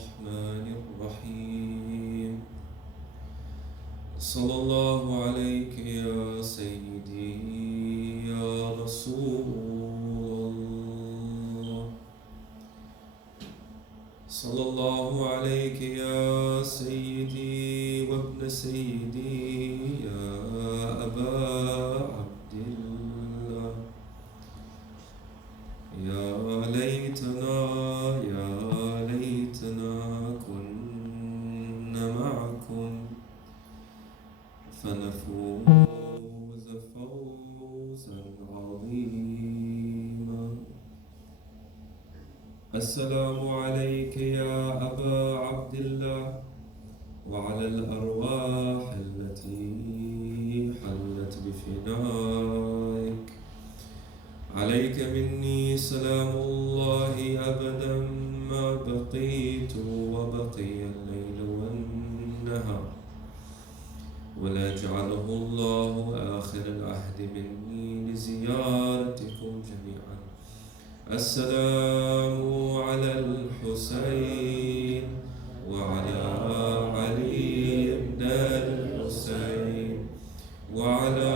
الرحمن الرحيم صلى الله عليك يا سيدي يا رسول الله صلى الله عليك يا سيدي وابن سيدي يا أبا عبد الله يا ليتنا كنا معكم فنفوز فوزا عظيما. السلام عليك يا أبا عبد الله وعلى الأرواح التي حلت بفنائك. عليك مني سلام الله أبدا ما بقيت وبقي الليل والنهار، ولا يجعله الله آخر العهد مني لزيارتكم جميعا. السلام على الحسين وعلى علي بن الحسين وعلى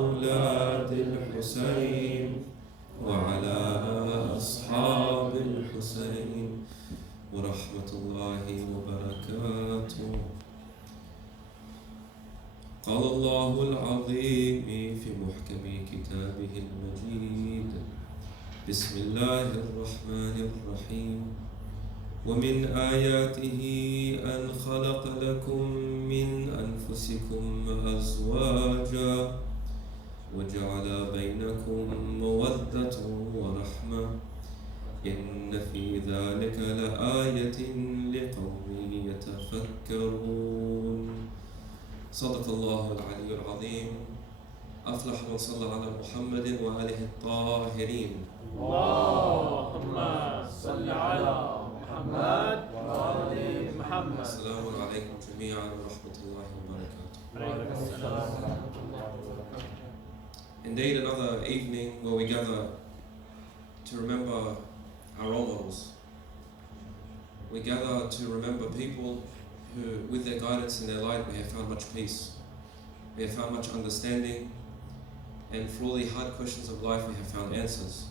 أولاد الحسين وعلى أصحاب الحسين ورحمة الله وبركاته. قال الله العظيم في محكم كتابه المجيد: بسم الله الرحمن الرحيم. ومن آياته أن خلق لكم من أنفسكم أزواجا وجعل بينكم مودة ورحمة إن في ذلك لآية لقوم يتفكرون. صدق الله العلي العظيم. أفلح من صلى على محمد وآله الطاهرين. اللهم صل على محمد وآل محمد. السلام عليكم جميعا ورحمة الله وبركاته. وعليكم السلام ورحمة الله وبركاته. Indeed, another evening where we gather to remember our role models. We gather to remember people who, with their guidance and their light, we have found much peace. We have found much understanding, and for all the hard questions of life, we have found answers.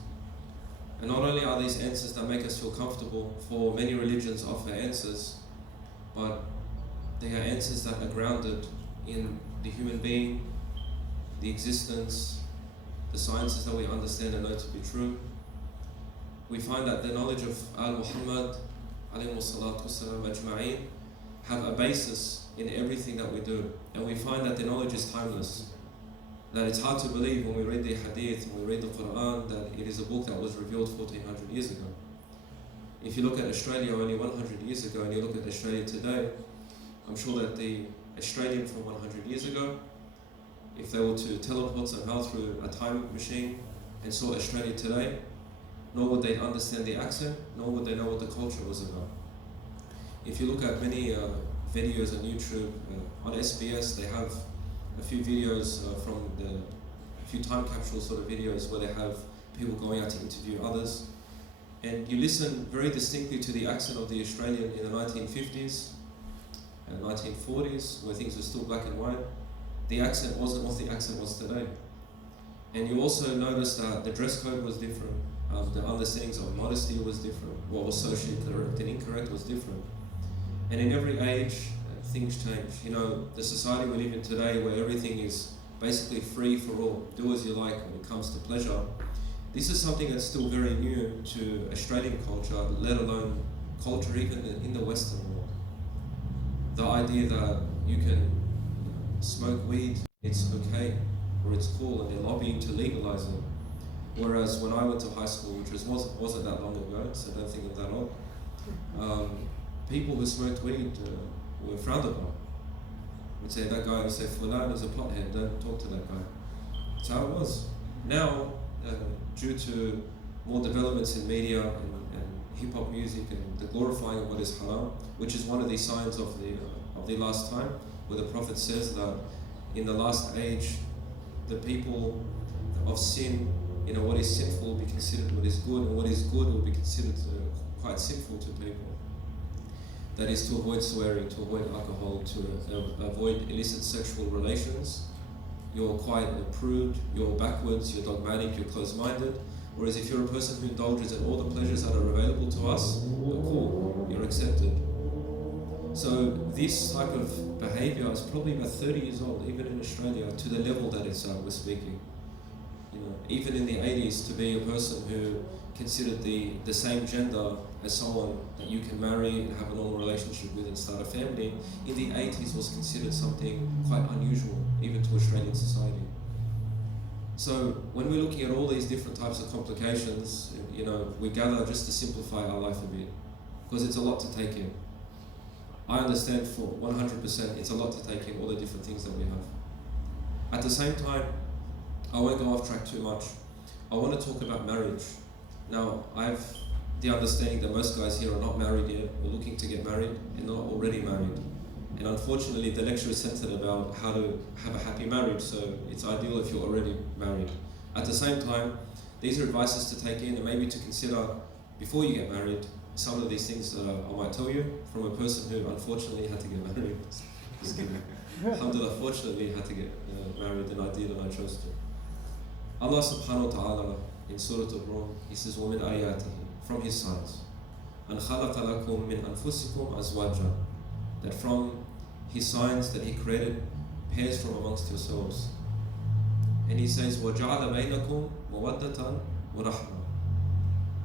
And not only are these answers that make us feel comfortable, for many religions offer answers, but they are answers that are grounded in the human being, the existence, the sciences that we understand and know to be true. We find that the knowledge of Al-Muhammad ajma'in have a basis in everything that we do. And we find that the knowledge is timeless. That it's hard to believe when we read the Hadith, when we read the Quran, that it is a book that was revealed 1400 years ago. If you look at Australia only 100 years ago and you look at Australia today, I'm sure that the Australian from 100 years ago, if they were to teleport somehow through a time machine and saw Australia today, nor would they understand the accent, nor would they know what the culture was about. If you look at many videos on YouTube, on SBS, they have a few videos from a few time capsule sort of videos where they have people going out to interview others. And you listen very distinctly to the accent of the Australian in the 1950s and 1940s, where things were still black and white. The accent wasn't what the accent was today. And you also notice that the dress code was different, the understandings of modesty was different, what was socially correct and incorrect was different. And in every age, things change. You know, the society we live in today, where everything is basically free for all, do as you like when it comes to pleasure, this is something that's still very new to Australian culture, let alone culture even in the Western world. The idea that you can smoke weed, it's okay, or it's cool, and they're lobbying to legalize it. Whereas when I went to high school, which wasn't that long ago, so don't think of that old, people who smoked weed were frowned upon. We'd say, that guy would say, Fulan is a pothead, don't talk to that guy. That's how it was. Now, due to more developments in media and hip-hop music and the glorifying of what is haram, which is one of the signs of the last time, where the Prophet says that in the last age, the people of sin, you know, what is sinful will be considered what is good, and what is good will be considered quite sinful to people. That is to avoid swearing, to avoid alcohol, to avoid illicit sexual relations. You're quite a prude, you're backwards, you're dogmatic, you're closed-minded. Whereas if you're a person who indulges in all the pleasures that are available to us, you're cool, you're accepted. So this type of behavior is probably about 30 years old, even in Australia, to the level that we're speaking. You know, even in the 80s, to be a person who considered the same gender as someone that you can marry and have a normal relationship with and start a family, in the 80s was considered something quite unusual, even to Australian society. So when we're looking at all these different types of complications, you know, we gather just to simplify our life a bit, because it's a lot to take in. I understand for 100% it's a lot to take in, all the different things that we have. At the same time, I won't go off track too much. I want to talk about marriage. Now, I have the understanding that most guys here are not married yet, or looking to get married, and not already married. And unfortunately, the lecture is centered about how to have a happy marriage, so it's ideal if you're already married. At the same time, these are advices to take in and maybe to consider before you get married, some of these things that I might tell you from a person who unfortunately had to get married. Just kidding. Alhamdulillah, fortunately had to get married, and I did, and I chose to. Allah subhanahu wa ta'ala in Surah Al-Rum, He says, وَمِنْ آيَاتِهِ, from His signs, أَنْ خَلَقَ لَكُم مِّنْ أَنفُسِكُمْ أَزْوَاجًا, that from His signs that He created pairs from amongst yourselves. And He says, وَجَعَلَ بَيْنَكُمْ مَوَدَّةً وَرَحْمَةً.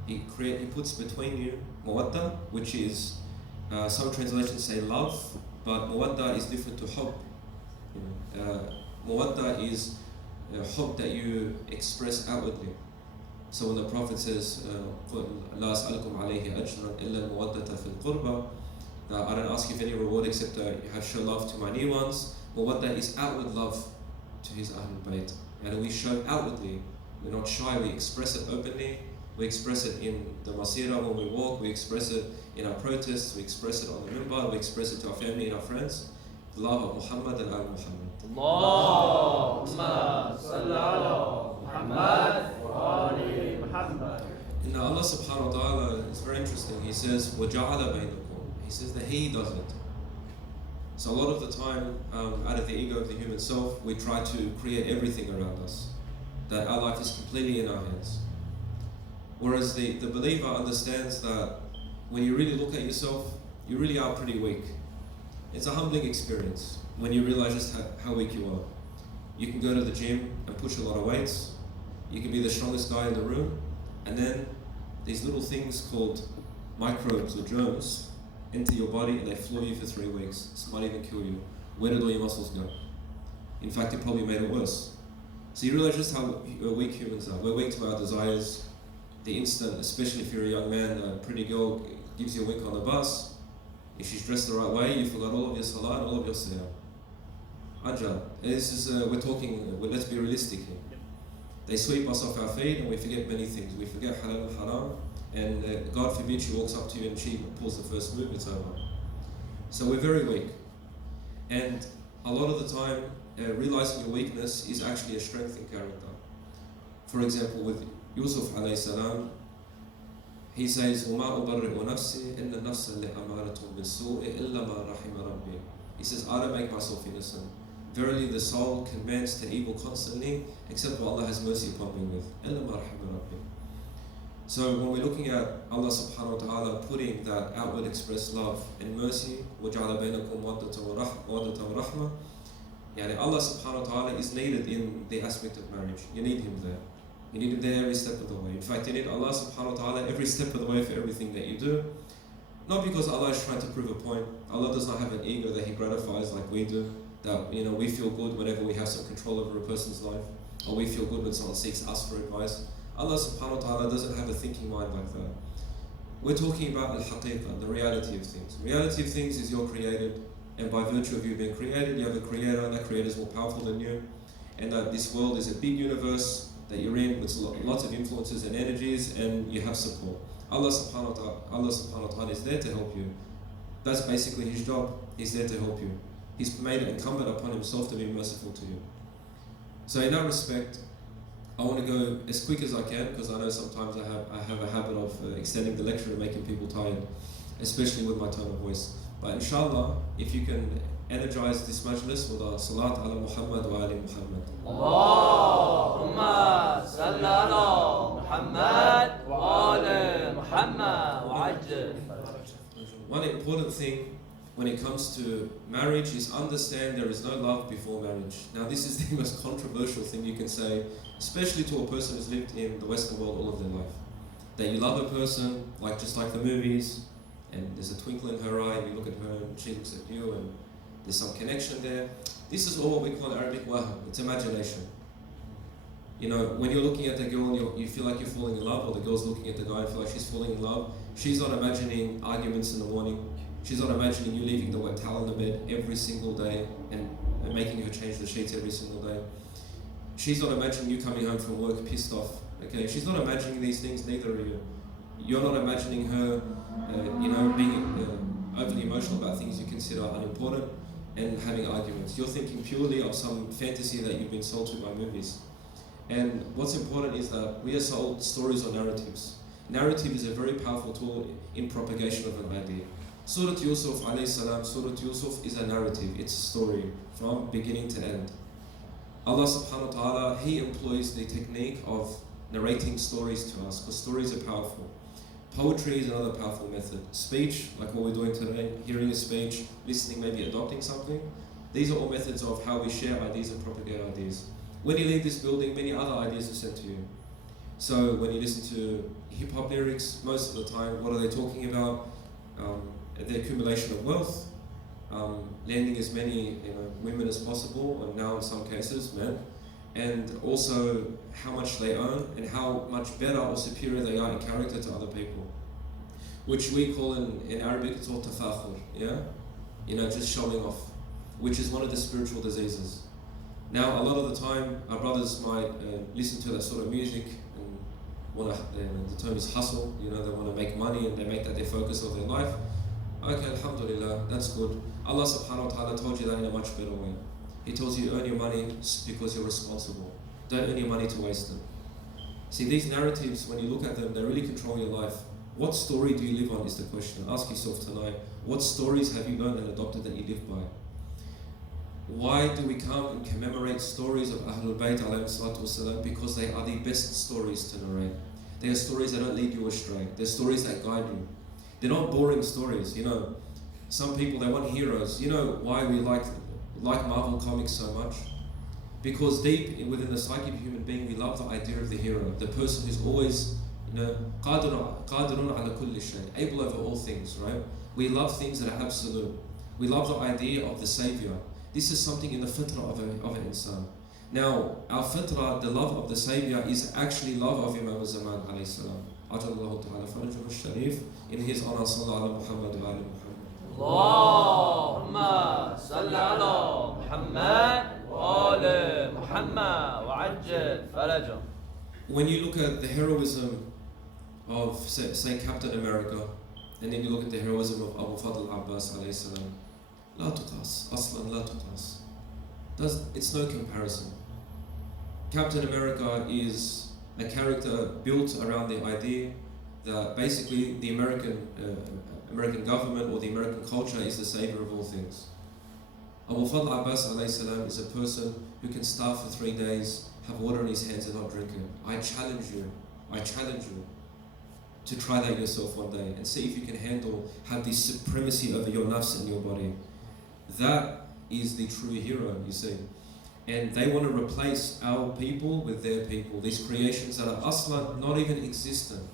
He puts between you mawadda, which is, some translations say love, but mawadda is different to hub. Mawadda is hub that you express outwardly. So when the Prophet says, لا أسألكم عليه أجرا إلا المودة في القربى, I don't ask you for any reward except that you have show love to my near ones. Mawadda is outward love to his Ahlul Bayt. And we show outwardly, we're not shy, we express it openly. We express it in the masira when we walk, we express it in our protests, we express it on the minbar, we express it to our family and our friends. The love of Muhammad and Al-Muhammad. Allahumma salli ala Muhammad wa ali Muhammad. And now Allah subhanahu wa ta'ala is very interesting. He says, وَجَعَلَ بَيْنَكُمْ. He says that He does it. So a lot of the time, out of the ego of the human self, we try to create everything around us. That our life is completely in our hands. Whereas the believer understands that when you really look at yourself, you really are pretty weak. It's a humbling experience when you realize just how weak you are. You can go to the gym and push a lot of weights. You can be the strongest guy in the room. And then these little things called microbes or germs enter your body and they floor you for 3 weeks. It might even kill you. Where did all your muscles go? In fact, it probably made it worse. So you realize just how weak humans are. We're weak to our desires. The instant, especially if you're a young man, a pretty girl gives you a wink on the bus. If she's dressed the right way, you forgot all of your salah and all of your siyam. Ajal. This is, we're talking, let's be realistic here. They sweep us off our feet and we forget many things. We forget halal and haram, and God forbid she walks up to you and she pulls the first move, it's over. So we're very weak. And a lot of the time, realizing your weakness is actually a strength in character. For example, with Yusuf alayhi salam, he says, وَمَا أُبَرِّئُ نَفْسِي إِنَّ النَّفْسَ لِأَمَارَةٌ بِالسُّوءِ إِلَّا مَا رَحِمَ رَبِّي. He says, I don't make myself innocent. Verily the soul commands to evil constantly, except what Allah has mercy upon me with. إِلَّا مَا رَحِمَ رَبِّي. So when we're looking at Allah subhanahu wa ta'ala putting that outward expressed love and mercy, وَجَعَلَ بَيْنَكُمْ مَوَدَّةً وَرَحْمَةً, yani Allah subhanahu wa ta'ala is needed in the aspect of marriage. You need Him there. You need Him there every step of the way. In fact, you need Allah subhanahu wa ta'ala every step of the way for everything that you do. Not because Allah is trying to prove a point. Allah does not have an ego that He gratifies like we do. That we feel good whenever we have some control over a person's life. Or we feel good when someone seeks us for advice. Allah subhanahu wa ta'ala doesn't have a thinking mind like that. We're talking about al-haqiqah, the reality of things. The reality of things is you're created. And by virtue of you being created, you have a creator, and that creator is more powerful than you. And that this world is a big universe that you're in with lots of influences and energies, and you have support. Allah subhanahu wa ta'ala is there to help you. That's basically His job. He's there to help you. He's made it incumbent upon Himself to be merciful to you. So in that respect, I want to go as quick as I can, because I know sometimes I have a habit of extending the lecture and making people tired. especially with my tone of voice. But inshallah, if you can energize this majlis with a salat ala Muhammad wa ali Muhammad. Allahumma salli ala Muhammad wa ali Muhammad wa ajil. One important thing when it comes to marriage is understand there is no love before marriage. Now this is the most controversial thing you can say, especially to a person who's lived in the Western world all of their life. That you love a person, like just like the movies, and there's a twinkle in her eye, and you look at her and she looks at you, and there's some connection there. This is all what we call Arabic waham, it's imagination. You know, when you're looking at a girl, you feel like you're falling in love, or the girl's looking at the guy and feel like she's falling in love. She's not imagining arguments in the morning. She's not imagining you leaving the wet towel in the bed every single day and making her change the sheets every single day. She's not imagining you coming home from work pissed off. Okay, she's not imagining these things, neither are you. You're not imagining her, being overly emotional about things you consider unimportant and having arguments. You're thinking purely of some fantasy that you've been sold to by movies. And what's important is that we are sold stories or narratives. Narrative is a very powerful tool in propagation of an idea. Surah Yusuf alayhi salam, Surah Yusuf is a narrative, it's a story from beginning to end. Allah subhanahu wa ta'ala, He employs the technique of narrating stories to us, because stories are powerful. Poetry is another powerful method. Speech, like what we're doing today, hearing a speech, listening, maybe adopting something. These are all methods of how we share ideas and propagate ideas. When you leave this building, many other ideas are sent to you. So when you listen to hip-hop lyrics, most of the time, what are they talking about? The accumulation of wealth, landing as many women as possible, and now in some cases men, and also how much they earn and how much better or superior they are in character to other people, which we call in Arabic, it's all tafakhur, just showing off, which is one of the spiritual diseases. Now a lot of the time our brothers might listen to that sort of music and want to, the term is hustle, they want to make money and they make that their focus of their life. Okay, alhamdulillah, that's good. Allah subhanahu wa ta'ala told you that in a much better way. He tells you earn your money because you're responsible. Don't earn your money to waste them. See, these narratives, when you look at them, they really control your life. What story do you live on is the question. Ask yourself tonight, what stories have you learned and adopted that you live by? Why do we come and commemorate stories of Ahlul Bayt alayhi salatu wasalam? Because they are the best stories to narrate. They are stories that don't lead you astray. They're stories that guide you. They're not boring stories, Some people, they want heroes. You know why we like Marvel comics so much? Because deep within the psyche of a human being, we love the idea of the hero, the person who's always, qadirun ala kulli shay, able over all things, right? We love things that are absolute. We love the idea of the savior. This is something in the fitrah of an insan. Now, our fitrah, the love of the savior, is actually love of Imam al-Zaman alayhi salam. Ajallahu ta'ala farajahu sharif. In his honor, sallallahu ala Muhammad wa ala Muhammad. Allahumma salli ala Muhammad wa ali Muhammad wa ajil farajah. When you look at the heroism of, say, Captain America, and then you look at the heroism of Abu Fadl Abbas alayhi salam, la tuqas, aslan la tuqas. It's no comparison. Captain America is a character built around the idea that basically the American government or the American culture is the savior of all things. Abu Fadl Abbas alayhi salam is a person who can starve for 3 days, have water in his hands and not drink it. I challenge you to try that yourself one day and see if you can have the supremacy over your nafs and your body. That is the true hero, you see. And they want to replace our people with their people, these creations that are aslan, not even existent.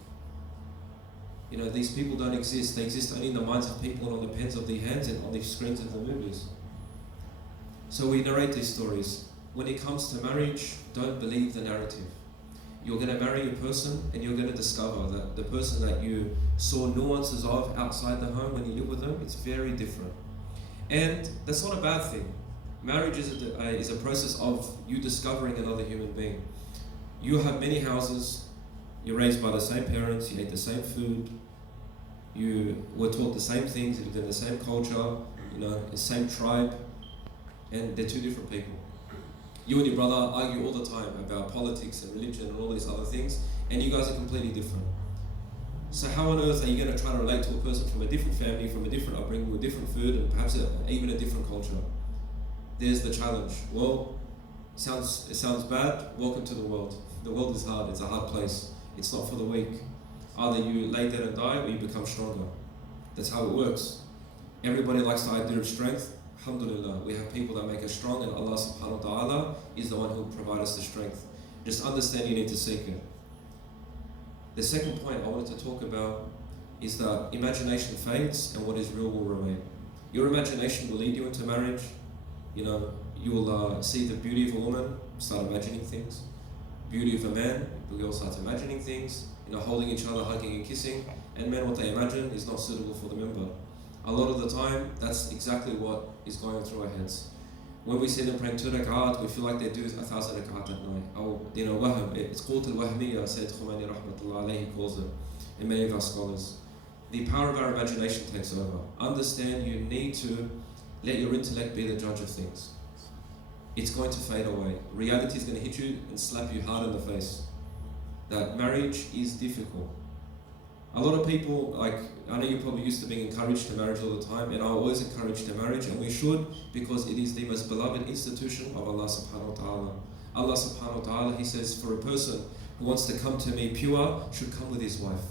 These people don't exist. They exist only in the minds of people and on the pens of their hands and on the screens of the movies. So we narrate these stories. When it comes to marriage, don't believe the narrative. You're going to marry a person and you're going to discover that the person that you saw nuances of outside the home when you live with them, it's very different. And that's not a bad thing. Marriage is a process of you discovering another human being. You have many houses, you're raised by the same parents, you ate the same food, you were taught the same things, you lived in the same culture, the same tribe, and they're two different people. You and your brother argue all the time about politics and religion and all these other things, and you guys are completely different. So how on earth are you going to try to relate to a person from a different family, from a different upbringing, with different food, and perhaps even a different culture? There's the challenge. Well, it sounds bad. Welcome to the world. The world is hard. It's a hard place. It's not for the weak. Either you lay down and die, or you become stronger. That's how it works. Everybody likes the idea of strength. Alhamdulillah, we have people that make us strong, and Allah subhanahu wa ta'ala is the one who will provide us the strength. Just understand you need to seek it. The second point I wanted to talk about is that imagination fades and what is real will remain. Your imagination will lead you into marriage. You know, you will see the beauty of a woman, start imagining things. Beauty of a man, the girl starts imagining things. You know, holding each other, hugging and kissing. And men, what they imagine is not suitable for the member. A lot of the time, that's exactly what is going through our heads. When we see them praying 2 rak'at, we feel like they do 1,000 rak'at at night. Or, you know, wahm, it's called al-wahmiyya, Sayyid Khumani rahmatullah alayhi calls it, and many of our scholars. The power of our imagination takes over. Understand you need to let your intellect be the judge of things. It's going to fade away. Reality is going to hit you and slap you hard in the face. That marriage is difficult. A lot of people, like, I know you're probably used to being encouraged to marriage all the time, and I always encourage to marriage, and we should, because it is the most beloved institution of Allah subhanahu wa ta'ala. Allah subhanahu wa ta'ala, He says, for a person who wants to come to me pure, should come with his wife.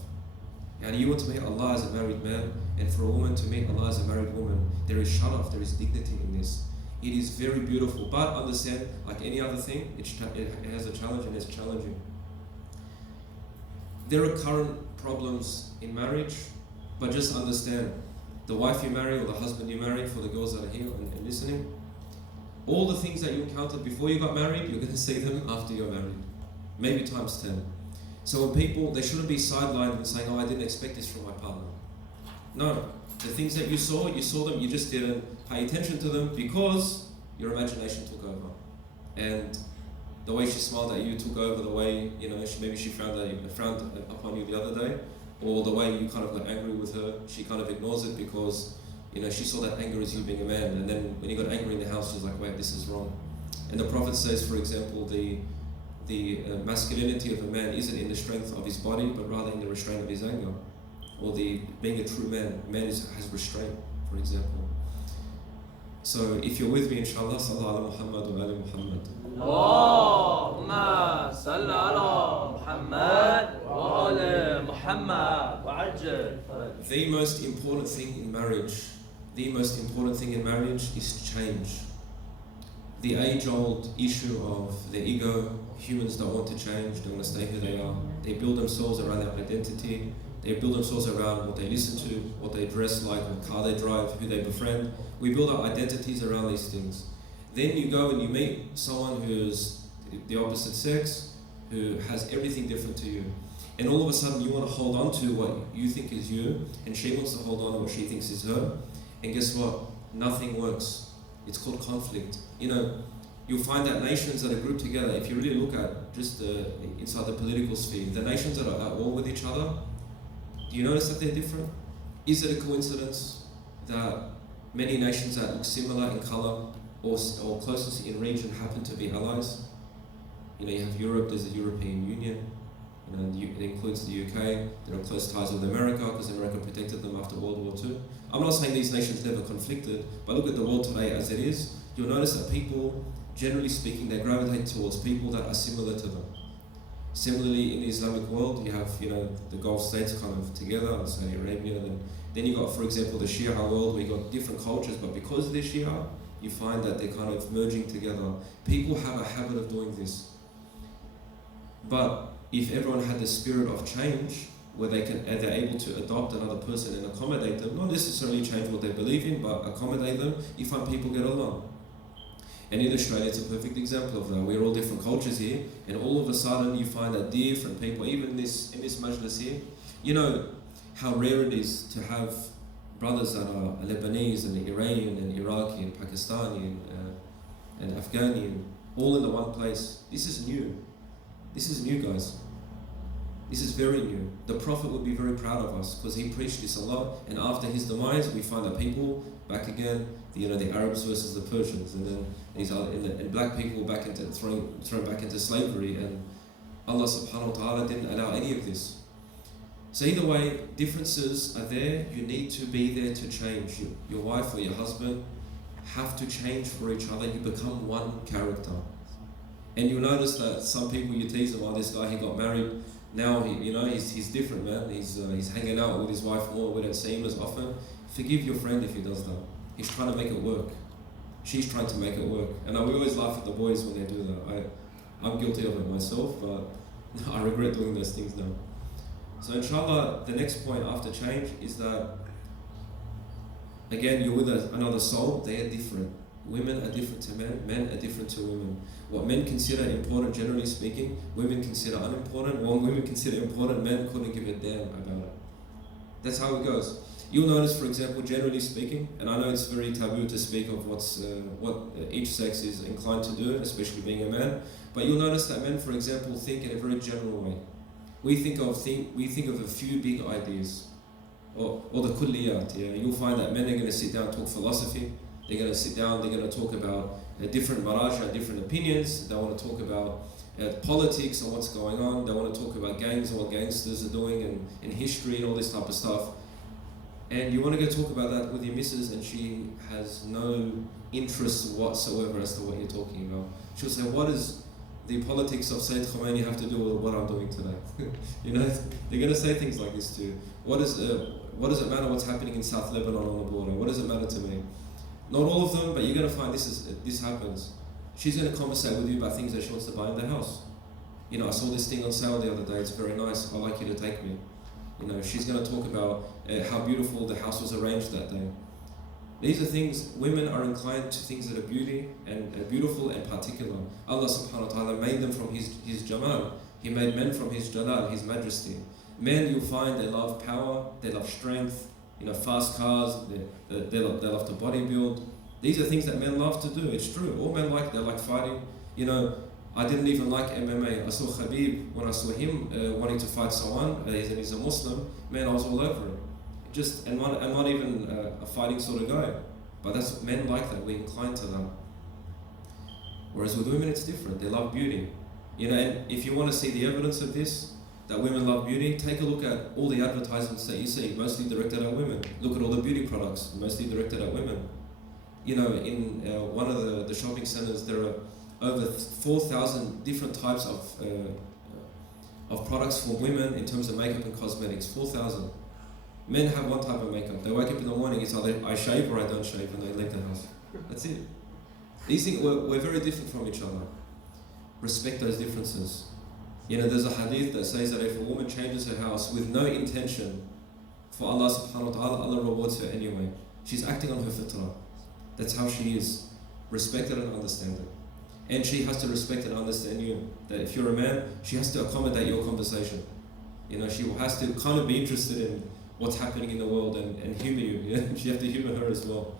And you want to meet Allah as a married man, and for a woman to meet Allah as a married woman, there is sharaf, there is dignity in this. It is very beautiful, but understand, like any other thing, it has a challenge and it's challenging. There are current problems in marriage, but just understand, the wife you marry or the husband you marry, for the girls that are here and listening, all the things that you encountered before you got married, you're going to see them after you're married, maybe times 10. So when people, they shouldn't be sidelined and saying, oh, I didn't expect this from my partner. No, the things that you saw them, you just didn't pay attention to them because your imagination took over. And the way she smiled at you took over, the way, you know, maybe she frowned upon you the other day, or the way you kind of got angry with her, she kind of ignores it because, you know, she saw that anger as you being a man, and then when you got angry in the house, she's like, wait, this is wrong. And the Prophet says, for example, the masculinity of a man isn't in the strength of his body, but rather in the restraint of his anger, or the being a true man. Man has restraint, for example. So if you're with me, inshallah, sallallahu ala Muhammad wa ali Muhammad. Allahumma salli ala Muhammad wa ali Muhammad wa ajjal. The most important thing in marriage is change. The age-old issue of the ego, humans don't want to change, they want to stay who they are. They build themselves around their identity. They build themselves around what they listen to, what they dress like, what car they drive, who they befriend. We build our identities around these things. Then you go and you meet someone who's the opposite sex, who has everything different to you. And all of a sudden you want to hold on to what you think is you, and she wants to hold on to what she thinks is her. And guess what? Nothing works. It's called conflict. You know, you'll find that nations that are grouped together, if you really look at just inside the political sphere, the nations that are at war with each other, do you notice that they're different? Is it a coincidence that many nations that look similar in colour or closest in region happen to be allies? You know, you have Europe, there's the European Union, you know, it includes the UK, there are close ties with America because America protected them after World War II. I'm not saying these nations never conflicted, but look at the world today as it is. You'll notice that people, generally speaking, they gravitate towards people that are similar to them. Similarly, in the Islamic world, you have, you know, the Gulf states kind of together, and Saudi Arabia, then you got, for example, the Shia world, where you got different cultures, but because they're Shia, you find that they're kind of merging together. People have a habit of doing this. But if everyone had the spirit of change, where they're able to adopt another person and accommodate them, not necessarily change what they believe in, but accommodate them, you find people get along. And in Australia, it's a perfect example of that. We're all different cultures here, and all of a sudden you find that different people, even in this majlis here, you know how rare it is to have brothers that are Lebanese and Iranian and Iraqi and Pakistani and Afghani, and all in the one place. This is new. This is new, guys. This is very new. The Prophet would be very proud of us because he preached this a lot, and after his demise, we find that people back again, the Arabs versus the Persians, and then and black people back into thrown back into slavery, and Allah subhanahu wa ta'ala didn't allow any of this. So either way, differences are there. You need to be there to change. Your wife or your husband have to change for each other. You become one character. And you'll notice that some people, you tease them, oh, this guy, he got married. Now, he's different, man. He's hanging out with his wife more. We don't see him as often. Forgive your friend if he does that. He's trying to make it work. She's trying to make it work. And we always laugh at the boys when they do that. I'm guilty of it myself, but I regret doing those things now. So inshallah, the next point after change is that, again, you're with another soul. They are different. Women are different to men. Men are different to women. What men consider important, generally speaking, women consider unimportant. What women consider important, men couldn't give a damn about it. That's how it goes. You'll notice, for example, generally speaking, and I know it's very taboo to speak of what each sex is inclined to do, especially being a man, but you'll notice that men, for example, think in a very general way. We think of a few big ideas, or the kulliyat. Yeah, you'll find that men are going to sit down and talk philosophy. They're going to sit down. They're going to talk about different maraja, different opinions. They want to talk about politics and what's going on. They want to talk about gangs and what gangsters are doing and history and all this type of stuff. And you want to go talk about that with your missus, and she has no interest whatsoever as to what you're talking about. She'll say, what does the politics of Sayyid Khomeini have to do with what I'm doing today? They're going to say things like this to you. What does it matter what's happening in South Lebanon on the border? What does it matter to me? Not all of them, but you're going to find this happens. She's going to conversate with you about things that she wants to buy in the house. I saw this thing on sale the other day, it's very nice, I'd like you to take me. She's going to talk about how beautiful the house was arranged that day. These are things, women are inclined to things that are beautiful and particular. Allah subhanahu wa ta'ala made them from his jamal. He made men from his jalal, his majesty. Men, you'll find, they love power, they love strength, fast cars, they love to bodybuild. These are things that men love to do. It's true. All men they like fighting. I didn't even like MMA. I saw Khabib, when I saw him wanting to fight someone, he's a Muslim, man, I was all over it. I'm not even a fighting sort of guy. But that's men like that, we're inclined to that. Whereas with women it's different, they love beauty. And if you want to see the evidence of this, that women love beauty, take a look at all the advertisements that you see, mostly directed at women. Look at all the beauty products, mostly directed at women. In one of the shopping centers, there are over 4,000 different types of products for women in terms of makeup and cosmetics. 4,000. Men have one type of makeup. They wake up in the morning, it's either I shave or I don't shave, and they leave the house. That's it. These things, we're very different from each other. Respect those differences. There's a hadith that says that if a woman changes her house with no intention for Allah subhanahu wa ta'ala, Allah rewards her anyway. She's acting on her fitrah. That's how she is. Respect it and understand it. And she has to respect and understand you. That if you're a man, she has to accommodate your conversation. She has to kind of be interested in what's happening in the world and humour you. Yeah? She has to humour her as well.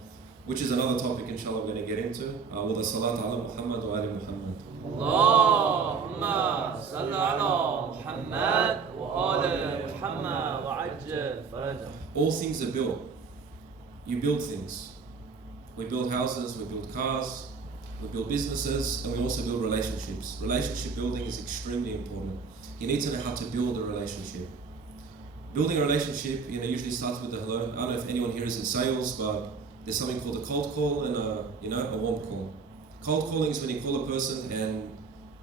Which is another topic, inshallah, we're going to get into. With the salat ala Muhammad wa ali Muhammad. Allahumma salli ala Muhammad wa ali Muhammad wa ajjal farajah. All things are built. You build things. We build houses, we build cars, we build businesses, and we also build relationships. Relationship building is extremely important. You need to know how to build a relationship. Building a relationship, usually starts with the hello. I don't know if anyone here is in sales, but there's something called a cold call and a warm call. Cold calling is when you call a person and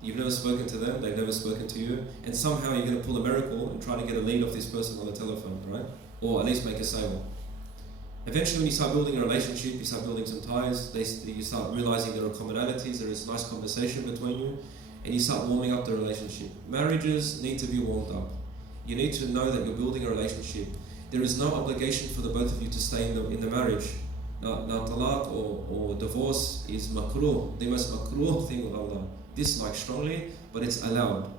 you've never spoken to them, they've never spoken to you, and somehow you're going to pull a miracle and try to get a lead off this person on the telephone, right? Or at least make a sale. Eventually, when you start building a relationship, you start building some ties, you start realizing there are commonalities, there is nice conversation between you, and you start warming up the relationship. Marriages need to be warmed up. You need to know that you're building a relationship. There is no obligation for the both of you to stay in the marriage. Now talaq or divorce is makruh, the most makruh thing with Allah. Disliked strongly, but it's allowed.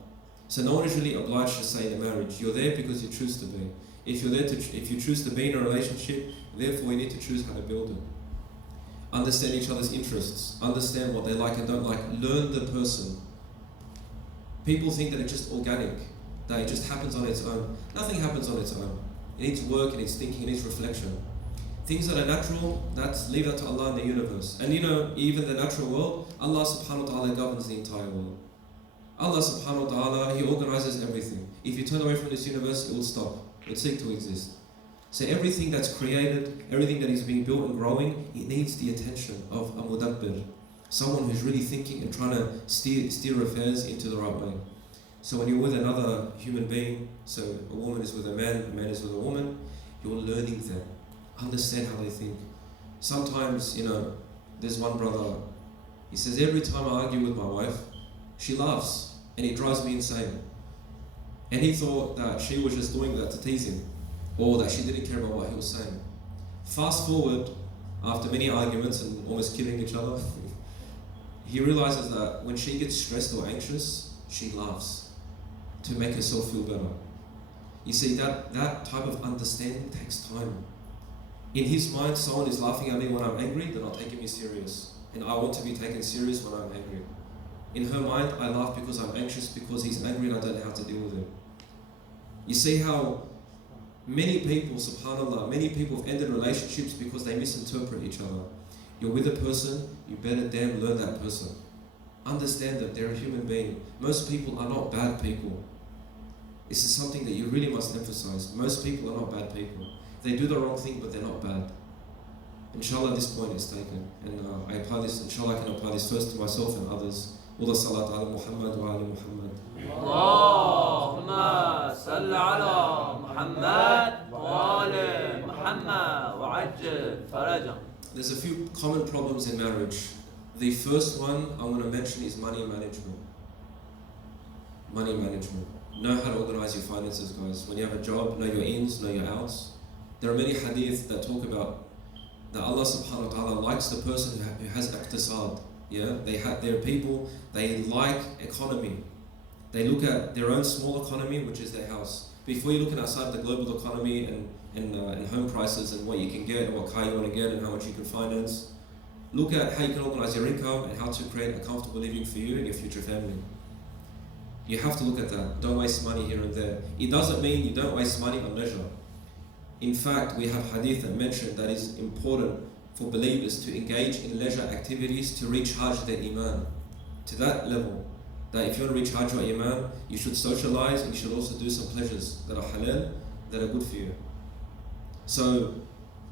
So no one is really obliged to stay in a marriage. You're there because you choose to be. If you choose to be in a relationship, therefore you need to choose how to build it. Understand each other's interests. Understand what they like and don't like. Learn the person. People think that it's just organic, that it just happens on its own. Nothing happens on its own. It needs work, it needs thinking, it needs reflection. Things that are natural, leave that to Allah in the universe. And even the natural world, Allah subhanahu wa ta'ala governs the entire world. Allah subhanahu wa ta'ala, He organizes everything. If you turn away from this universe, it will stop. would seek to exist. So everything that's created, everything that is being built and growing, it needs the attention of a mudabbir, someone who's really thinking and trying to steer affairs into the right way. So when you're with another human being, so a woman is with a man is with a woman, you're learning them, understand how they think. Sometimes, there's one brother, he says, every time I argue with my wife, she laughs, and it drives me insane. And he thought that she was just doing that to tease him, or that she didn't care about what he was saying. Fast forward, after many arguments and almost killing each other, he realizes that when she gets stressed or anxious, she laughs to make herself feel better. You see, that type of understanding takes time. In his mind, someone is laughing at me when I'm angry, they're not taking me serious. And I want to be taken serious when I'm angry. In her mind, I laugh because I'm anxious because he's angry and I don't know how to deal with him. You see how many people, subhanAllah, many people have ended relationships because they misinterpret each other. You're with a person, you better damn learn that person. Understand that they're a human being. Most people are not bad people. This is something that you really must emphasize. Most people are not bad people. They do the wrong thing, but they're not bad. Inshallah, this point is taken. And I apply this, inshallah, I can apply this first to myself and others. All salat ala Muhammad wa ala Muhammad. Allahumma salli ala Muhammad wa ala Muhammad wa ajjal farajah. There's a few common problems in marriage. The first one I want to mention is money management. Money management. Know how to organize your finances, guys. When you have a job, know your ins, know your outs. There are many hadith that talk about that Allah subhanahu wa ta'ala likes the person who has iqtisad. Yeah, there are people, they like economy. They look at their own small economy, which is their house. Before you look outside the global economy and home prices and what you can get and what car you want to get and how much you can finance, look at how you can organize your income and how to create a comfortable living for you and your future family. You have to look at that. Don't waste money here and there. It doesn't mean you don't waste money on leisure. In fact, we have hadith that mention that it's important for believers to engage in leisure activities to recharge their iman to that level. That if you want to recharge your iman, you should socialize and you should also do some pleasures that are halal, that are good for you. So,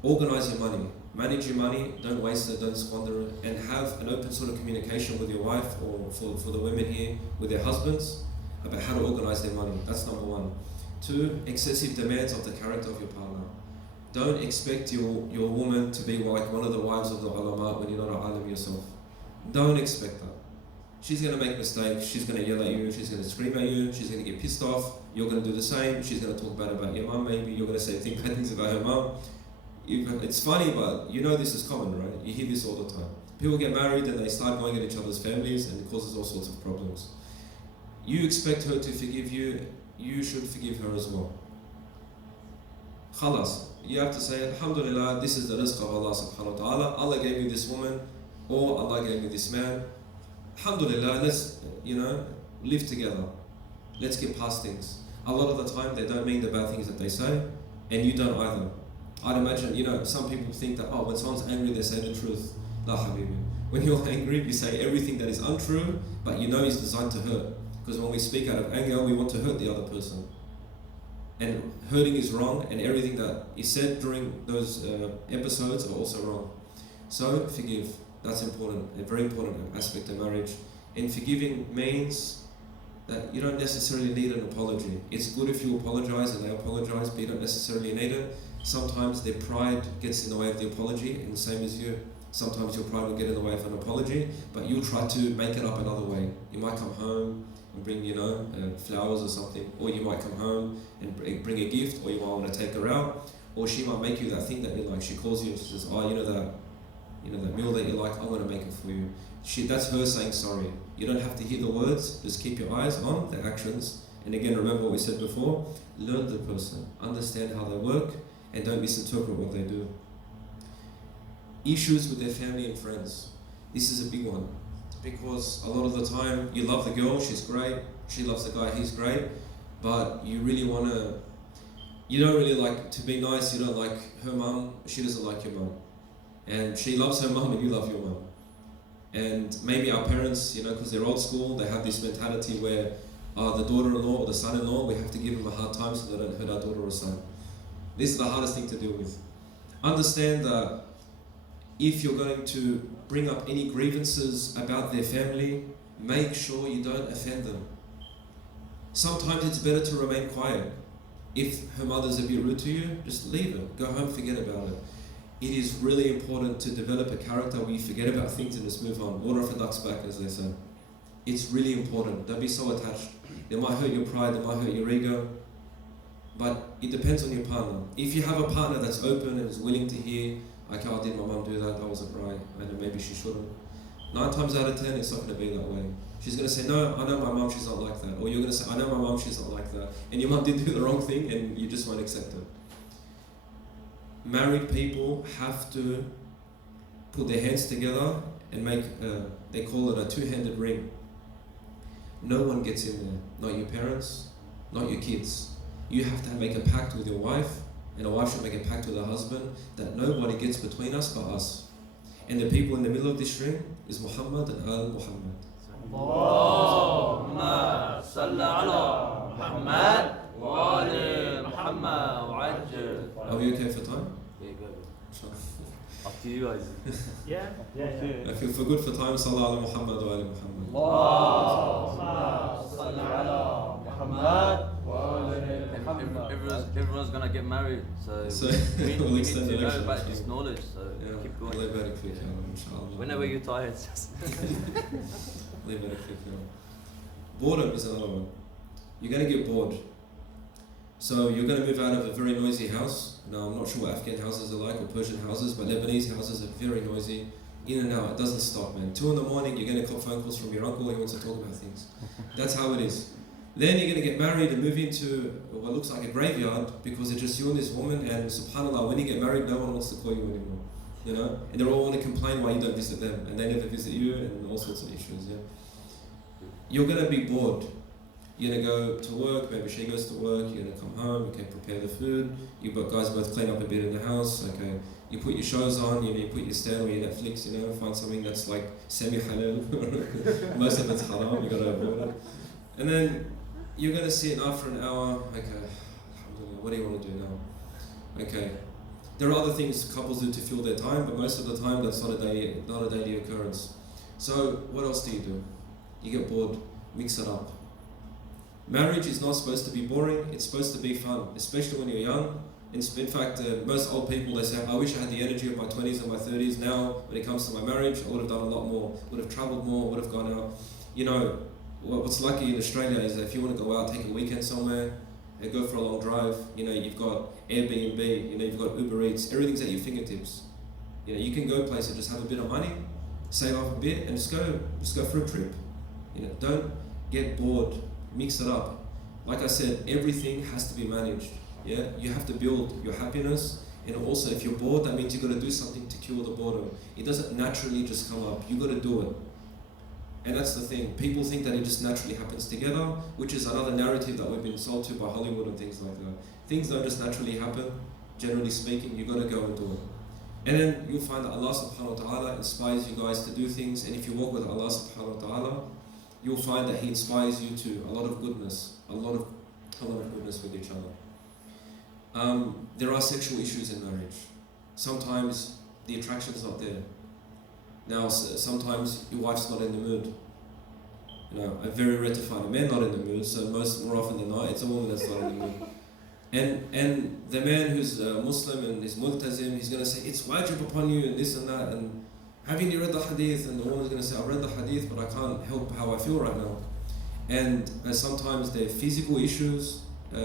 organize your money. Manage your money, don't waste it, don't squander it, and have an open sort of communication with your wife or for the women here with their husbands about how to organize their money. That's number one. 2, excessive demands of the character of your partner. Don't expect your woman to be like one of the wives of the ulama when you're not an alim yourself. Don't expect that. She's going to make mistakes, she's going to yell at you, she's going to scream at you, she's going to get pissed off, you're going to do the same, she's going to talk bad about your mum maybe, you're going to say bad things about her mum. It's funny, but you know this is common, right? You hear this all the time. People get married and they start going at each other's families and it causes all sorts of problems. You expect her to forgive you, you should forgive her as well. Khalas. You have to say, Alhamdulillah, this is the rizq of Allah subhanahu wa ta'ala. Allah gave me this woman, or Allah gave me this man. Alhamdulillah, let's, live together. Let's get past things. A lot of the time, they don't mean the bad things that they say, and you don't either. I'd imagine, some people think that, when someone's angry, they say the truth. La habibi. When you're angry, you say everything that is untrue, but is designed to hurt. Because when we speak out of anger, we want to hurt the other person. And hurting is wrong, and everything that is said during those episodes are also wrong. So, forgive. That's important, a very important aspect of marriage. And forgiving means that you don't necessarily need an apology. It's good if you apologize and they apologize, but you don't necessarily need it. Sometimes their pride gets in the way of the apology, and the same as you. Sometimes your pride will get in the way of an apology, but you'll try to make it up another way. You might come home and bring, flowers or something, or you might come home and bring a gift, or you might want to take her out, or she might make you that thing that you like. She calls you and she says, that meal that you like, I want to make it for you. That's her saying sorry. You don't have to hear the words, just keep your eyes on the actions. And again, remember what we said before, learn the person, understand how they work, and don't misinterpret what they do. Issues with their family and friends. This is a big one. Because a lot of the time, you love the girl, she's great, she loves the guy, he's great, but you don't really like to be nice, you don't like her mum, she doesn't like your mum. And she loves her mum and you love your mum. And maybe our parents, because they're old school, they have this mentality where the daughter-in-law or the son-in-law, we have to give them a hard time so they don't hurt our daughter or son. This is the hardest thing to deal with. Understand that if you're going to bring up any grievances about their family, make sure you don't offend them. Sometimes it's better to remain quiet. If her mother's a bit rude to you, just leave it. Go home, forget about it. It is really important to develop a character where you forget about things and just move on. Water off a duck's back, as they say. It's really important. Don't be so attached. They might hurt your pride, they might hurt your ego. But it depends on your partner. If you have a partner that's open and is willing to hear, okay, I did my mum do that wasn't right, and maybe she shouldn't. 9 times out of 10, it's not going to be that way. She's going to say, no, I know my mum, she's not like that. Or you're going to say, I know my mum, she's not like that. And your mum did do the wrong thing and you just won't accept it. Married people have to put their hands together and make, they call it a two-handed ring. No one gets in there. Not your parents, not your kids. You have to make a pact with your wife, and a wife should make a pact with her husband that nobody gets between us but us. And the people in the middle of this ring is Muhammad and Al-Muhammad. Allahumma salli ala Muhammad wa ali Muhammad wa ajjal. Are we okay for time? Yeah, go. Inshallah. Up to you guys. Yeah. If you're for good for time, Sallallahu ala Muhammad wa ali Muhammad. Allahumma salli ala Muhammad wa ali Muhammad. Everyone's gonna get married, so we we'll need extend to the know lecture, about this inshallah. knowledge, so keep going. Allah barik fik, ya Rabbi, inshallah. Whenever you're tired, just Allah barik fik, ya Rabbi. Boredom is another one. You're going to get bored. So you're going to move out of a very noisy house. Now I'm not sure what Afghan houses are like or Persian houses, but Lebanese houses are very noisy. In and out, it doesn't stop, man. 2 in the morning, you're going to get phone calls from your uncle, he wants to talk about things. That's how it is. Then you're going to get married and move into what looks like a graveyard because it's just you and this woman, and subhanAllah, when you get married, no one wants to call you anymore. You know? And they all want to complain why you don't visit them, and they never visit you, and all sorts of issues, yeah? You're going to be bored. You're going to go to work, maybe she goes to work, you're going to come home, you can prepare the food, you guys both clean up a bit in the house, okay? You put your shows on, you put your Stan or your Netflix, find something that's like semi-halal. Most of it's haram, you got to avoid it. And then you're going to sit after an hour, okay, alhamdulillah, what do you want to do now? Okay. There are other things couples do to fill their time, but most of the time that's not a daily occurrence. So what else do? You get bored, mix it up. Marriage is not supposed to be boring, it's supposed to be fun, especially when you're young. In fact, most old people, they say, I wish I had the energy of my 20s and my 30s. Now, when it comes to my marriage, I would have done a lot more, would have travelled more, would have gone out. What's lucky in Australia is that if you want to go out, take a weekend somewhere, and go for a long drive, you've got Airbnb, you've got Uber Eats, everything's at your fingertips. You can go places, just have a bit of money, save up a bit, and just go for a trip. Don't get bored, mix it up. Like I said, everything has to be managed. Yeah, you have to build your happiness, and also if you're bored, that means you've got to do something to cure the boredom. It doesn't naturally just come up, you've got to do it. And that's the thing, people think that it just naturally happens together, which is another narrative that we've been sold to by Hollywood and things like that. Things don't just naturally happen, generally speaking, you've got to go and do it. And then you'll find that Allah subhanahu wa ta'ala inspires you guys to do things, and if you walk with Allah subhanahu wa ta'ala, you'll find that He inspires you to a lot of goodness, a lot of goodness with each other. There are sexual issues in marriage. Sometimes the attraction's not there. Now, sometimes your wife's not in the mood. I'm very rare to find a man not in the mood, so more often than not, it's a woman that's not in the mood. And the man who's Muslim and is multazim, he's going to say, it's wajib upon you and this and that, and haven't you read the hadith? And the woman's going to say, I've read the hadith, but I can't help how I feel right now. And sometimes there are physical issues,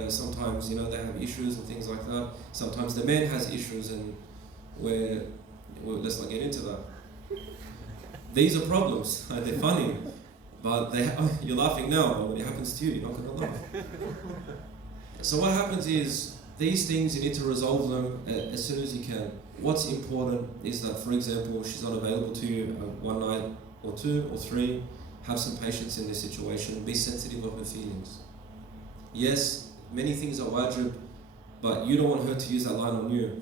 sometimes they have issues and things like that. Sometimes the man has issues, and let's not get into that. These are problems, they're funny, but you're laughing now, but when it happens to you, you're not going to laugh. So what happens is, these things, you need to resolve them as soon as you can. What's important is that, for example, she's not available to you one night or 2 or 3, have some patience in this situation, be sensitive of her feelings. Yes, many things are wajib, but you don't want her to use that line on you.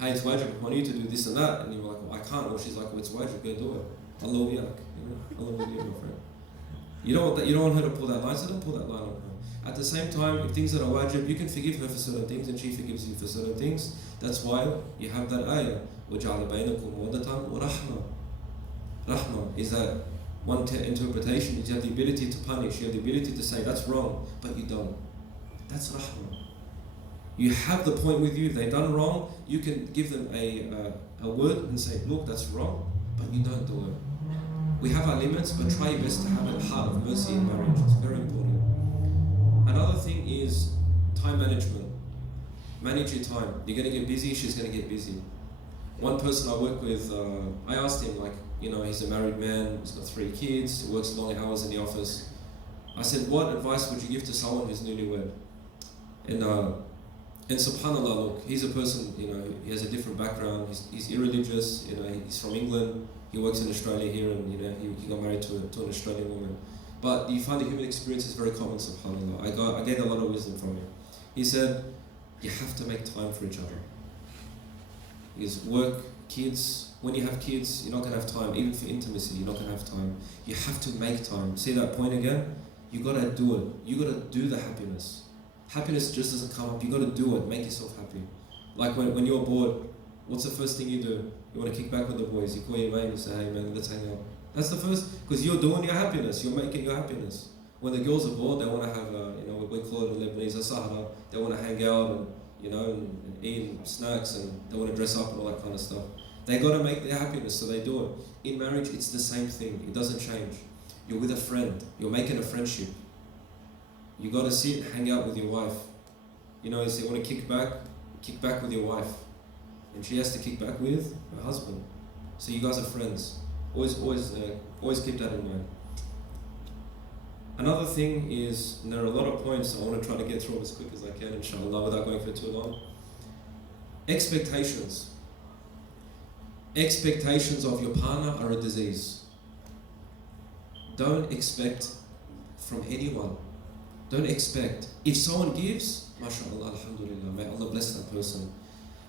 Hey, it's wajib upon you to do this and that, and you're like, well, I can't. Or she's like, well, it's wajib, go do it. Allah yak, Allah will you, my friend. You don't want her to pull that line, so don't pull that line on her. At the same time, if things that are wajib, you can forgive her for certain things and she forgives you for certain things. That's why you have that ayah. وَجَعَلَ بَيْنَكُمْ مَوَدَّةً وَرَحْمَةً. Rahmah is that one interpretation is you have the ability to punish, you have the ability to say that's wrong, but you don't. That's rahmah. You have the point with you, if they've done wrong, you can give them a word and say, look, that's wrong, but you don't do it. We have our limits, but try your best to have a heart of mercy in marriage. It's very important. Another thing is time management. Manage your time. You're going to get busy, she's going to get busy. One person I work with, I asked him, like, you know, he's a married man, he's got 3 kids, he works long hours in the office. I said, what advice would you give to someone who's newlywed? And subhanAllah, look, he's a person, you know, he has a different background, he's irreligious, you know, he's from England, he works in Australia here, and, you know, he got married to an Australian woman. But you find the human experience is very common, subhanAllah. I gained a lot of wisdom from him. He said, you have to make time for each other. Because work, kids, when you have kids, you're not going to have time. Even for intimacy, you're not going to have time. You have to make time. See that point again? You got to do it. You got to do the happiness. Happiness just doesn't come up. You got to do it. Make yourself happy. Like when you're bored, what's the first thing you do? You want to kick back with the boys. You call your mate and say, hey man, let's hang out. That's the first, because you're doing your happiness. You're making your happiness. When the girls are bored, they want to have, you know, we call it in Lebanese a sahara. They want to hang out and, you know, and eat snacks, and they want to dress up and all that kind of stuff. They got to make their happiness, so they do it. In marriage, it's the same thing. It doesn't change. You're with a friend. You're making a friendship. You got to sit and hang out with your wife. You know, if you want to kick back with your wife, and she has to kick back with her husband. So you guys are friends. Always keep that in mind. Another thing is, and there are a lot of points, I want to try to get through as quick as I can, inshallah, without going for too long. Expectations. Expectations of your partner are a disease. Don't expect from anyone. Don't expect. If someone gives, mashallah, alhamdulillah, may Allah bless that person.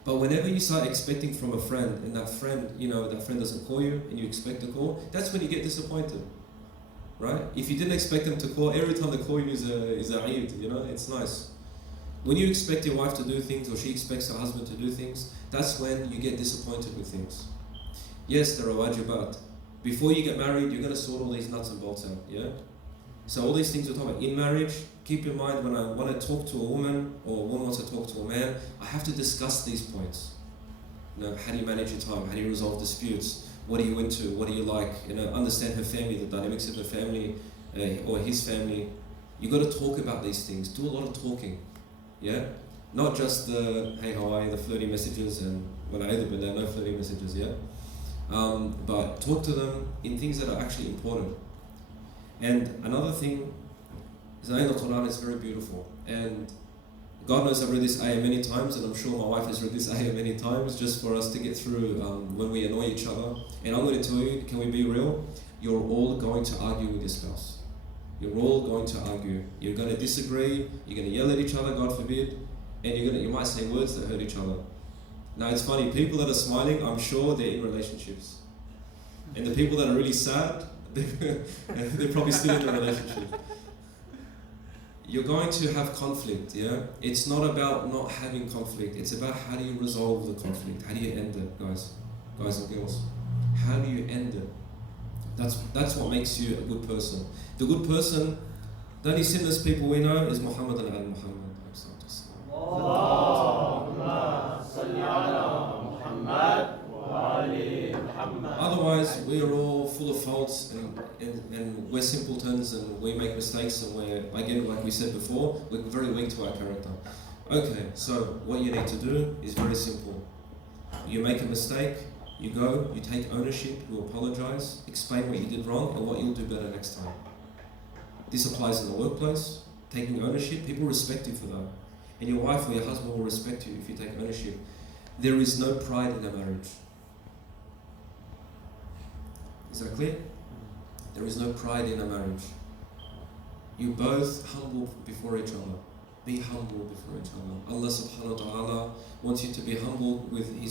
But whenever you start expecting from a friend, and that friend, you know, that friend doesn't call you, and you expect a call, that's when you get disappointed. Right? If you didn't expect them to call, every time they call you is a Eid, you know, it's nice. When you expect your wife to do things, or she expects her husband to do things, that's when you get disappointed with things. Yes, there are wajibat. Before you get married, you're going to sort all these nuts and bolts out, yeah? So all these things we're talking about in marriage, keep in mind when I want to talk to a woman, or a woman wants to talk to a man, I have to discuss these points. You know, how do you manage your time? How do you resolve disputes? What are you into? What do you like? You know, understand her family, the dynamics of her family, or his family. You got to talk about these things. Do a lot of talking, yeah. Not just the hey, how are you? The flirty messages and well, either, but there are no flirty messages, yeah. But talk to them in things that are actually important. And another thing is that the Quran is very beautiful, and God knows I've read this ayah many times, and I'm sure my wife has read this ayah many times, just for us to get through when we annoy each other. And I'm going to tell you, can we be real? You're all going to argue with your spouse. You're all going to argue. You're going to disagree, you're going to yell at each other, God forbid, and you might say words that hurt each other. Now it's funny, people that are smiling, I'm sure they're in relationships. And the people that are really sad, they're probably still in a relationship. You're going to have conflict, yeah? It's not about not having conflict. It's about how do you resolve the conflict? How do you end it, guys and girls? How do you end it? That's what makes you a good person. The good person, the only sinless people we know is Muhammad and Muhammad. Otherwise, we are all full of faults, and we're simpletons, and we make mistakes, and we're, again, like we said before, we're very weak to our character. Okay, so what you need to do is very simple. You make a mistake, you go, you take ownership, you apologize, explain what you did wrong and what you'll do better next time. This applies in the workplace, taking ownership, people respect you for that. And your wife or your husband will respect you if you take ownership. There is no pride in a marriage. Is that clear? There is no pride in a marriage. You both humble before each other. Be humble before each other. Allah subhanahu wa ta'ala wants you to be humble with His